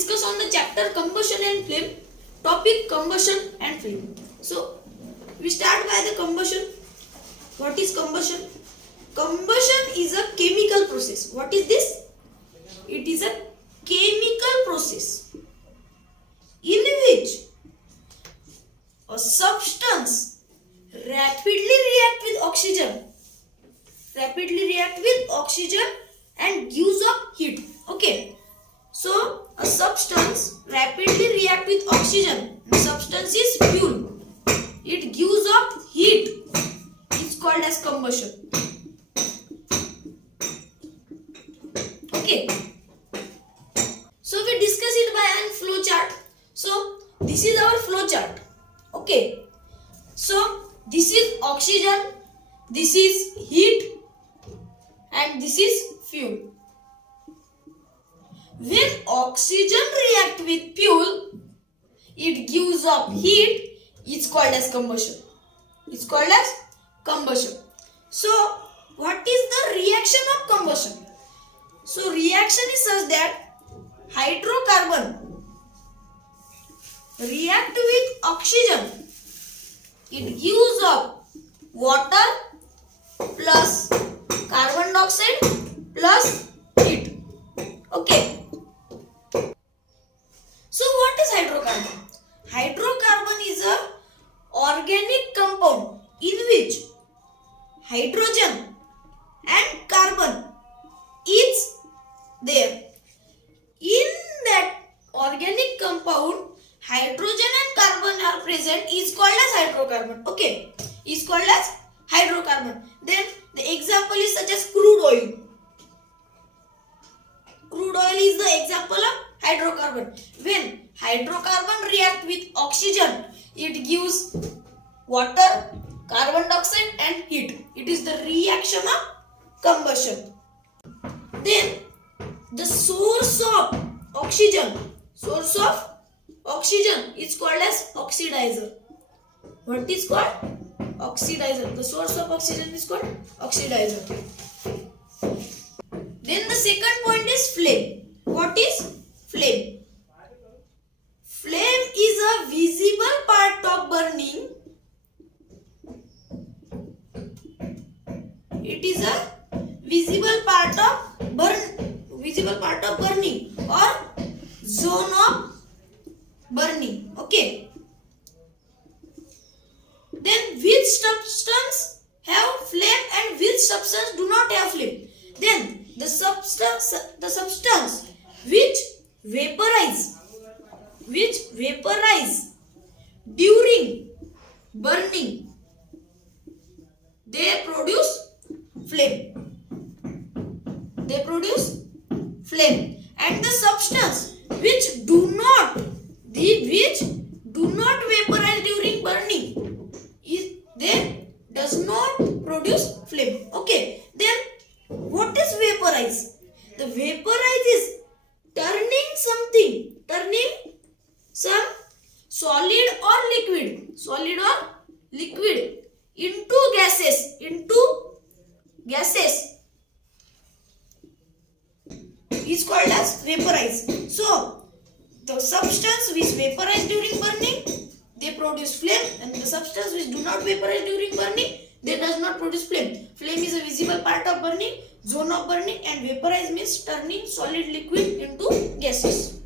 discuss on the chapter combustion and flame. Topic combustion and flame. So we start by the combustion. What is combustion? Combustion is a chemical process. What is this? It is a chemical process in which a substance rapidly react with oxygen and gives off heat. Okay, so a substance rapidly react with oxygen. The substance is fuel. It gives off heat. It's called as combustion. Okay, so we discuss it by a flow chart. So this is our flow chart. Okay, so this is oxygen, this is heat, and this is fuel. When oxygen react with fuel, it gives off heat. It's called as combustion. It's called as combustion. So what is the reaction of combustion? So reaction is such that hydrocarbon react with oxygen. It gives off water plus carbon dioxide plus heat. Okay. So what is hydrocarbon? Hydrocarbon is a organic compound in which hydrogen and carbon is there. In that organic compound, hydrogen and carbon are present, is called as hydrocarbon. Okay, is called as hydrocarbon. Then the example is such as crude oil. Crude oil is the example of hydrocarbon. When hydrocarbon react with oxygen, it gives water, carbon dioxide and heat. It is the reaction of combustion. Then the source of oxygen is called as oxidizer. What is called? Oxidizer. The source of oxygen is called oxidizer. Then the second point is flame. What is flame? Flame is a visible part of burning. It is a visible part of burning or zone of burning. Okay. Then which substance have flame and which substance do not have flame? Then the substance which vaporize during burning, they produce flame. And the substance which do not vaporize during burning, they does not produce flame. Okay, then what is vaporize? The vaporize is turning some solid or liquid into gases is called as vaporize. So the substance which vaporize during burning, they produce flame, and the substance which do not vaporize during burning, they does not produce flame. Flame is a visible part of burning, zone of burning, and vaporize means turning solid liquid into gases.